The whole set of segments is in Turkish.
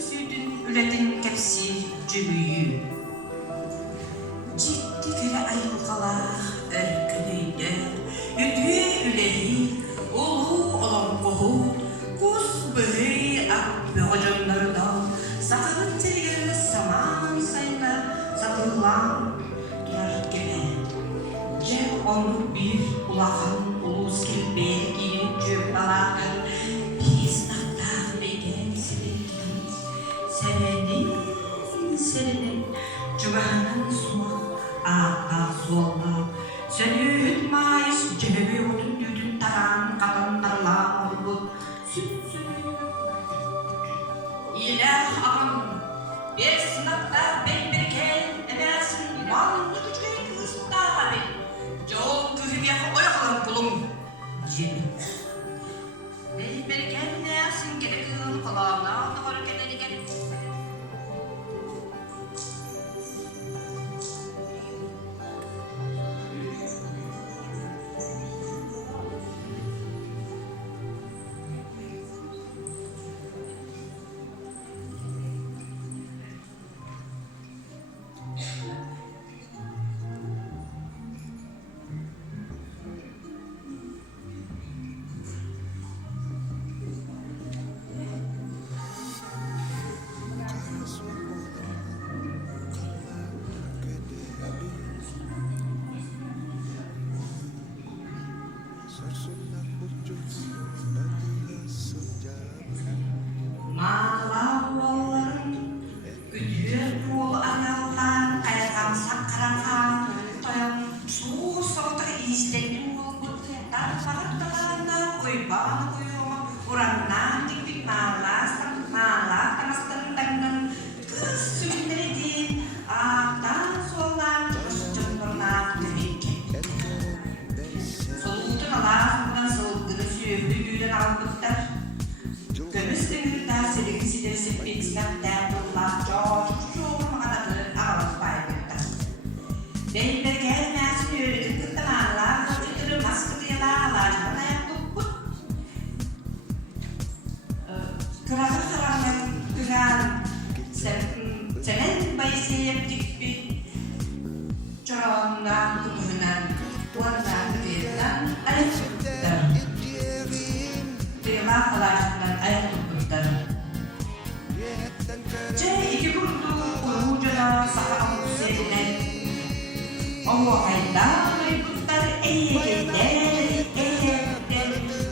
sütün ületin kepsi cümüyü. Ciddi kere ayılkalar örkünüydü, yüdüğü üleyi, ulu olan kohu, kuz böğü ak böğücümlerden, sakın telgirli saman sayında satırılan durar gene. Cem onu bir ulağın ulus kelbeye gelin cümbalardır, biz naktar beyden serenin cübahanın suma ağda solda sönüt mayıs cebebi otun düdün taran kapanlarla oldu süt İlah ağam bir sınavda ben bir kel emersin malını küçük ısıtta abi çok küfü bir yapı oyaklan kulum cebi ben bir kel ne yapsın gerek yılın kulağına doğru kendini gelip Senin bayısıyıp bir çoğundan kutuğundan tuğundan verilen ayak tuttuklarım. Kıyıma kalaşından ayak tuttuklarım. İki kurdu urucuna sağlam serilen o aydan uykutlar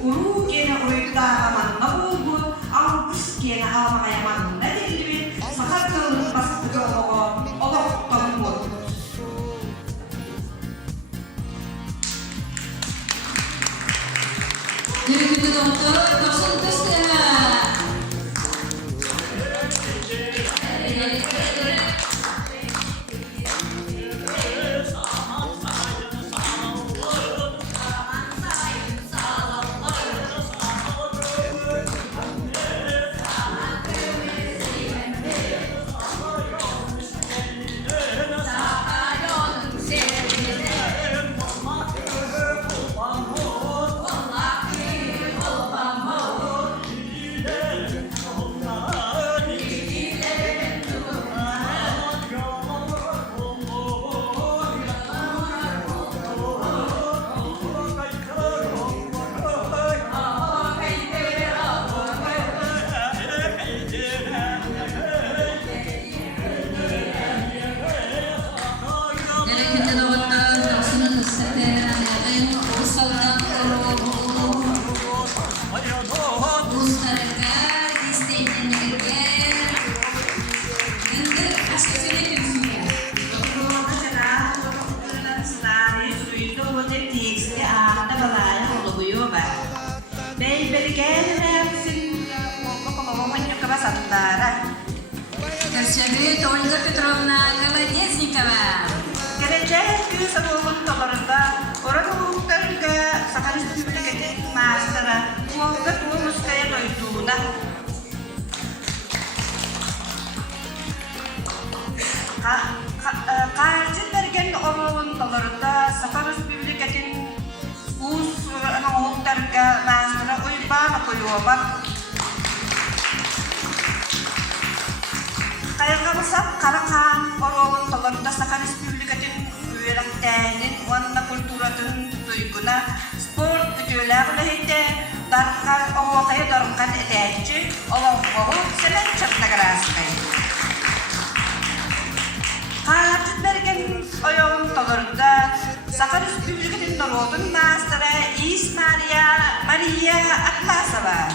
uru gene uyuklarmanla oldu, alkış gene almayamanla dildi sakatlığı bastı yolu, oluktan bu. Yürüyüşü doktor, koşun kışkırma. Kerçevi Olga Petrovna Kolodeznikova. Gelecek gün savunmalarında orada muhtarlığa Sakarya Cumhuriyeti Master'a Olga Tuğmuskaya doyduğuna karşı vergen ormanlarında Sakarya Cumhuriyeti'nin muhtarlığa Master'a uybana koyuyorlar. Kayırgamızap Karakan, Orolun Tolarında Sakan Respublikatin Üyerekteğinin Vanna Kulturatın Duyguna Sport Ütüler Lehite Darkar Ovakaya Darkan Eteğici Olan Oğu Semen Çatnagarasıkay. Kartın Bergen Oyolun Tolarında Sakan Respublikatin Narodun Mastera Is Maria Atlasova.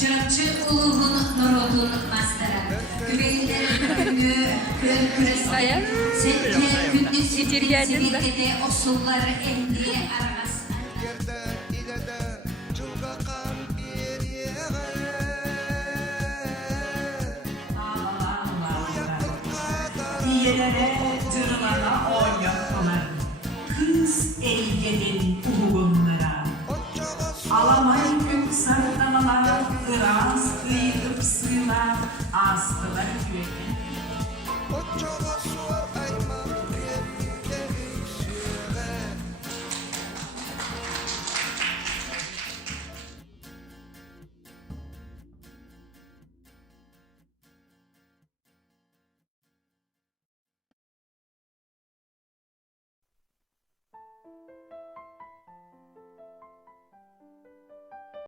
Çırpçı uluğun narodun mastara. Güveyler bölümü küresel. Sette gündüz sivilkede osulları emni arasına. Diyelere, tırlara oynatmalar. Kız elgenin uğunlara. Alamayın gök sarılamalar, ıraz kıyılıp sıyılar, astılar güveni.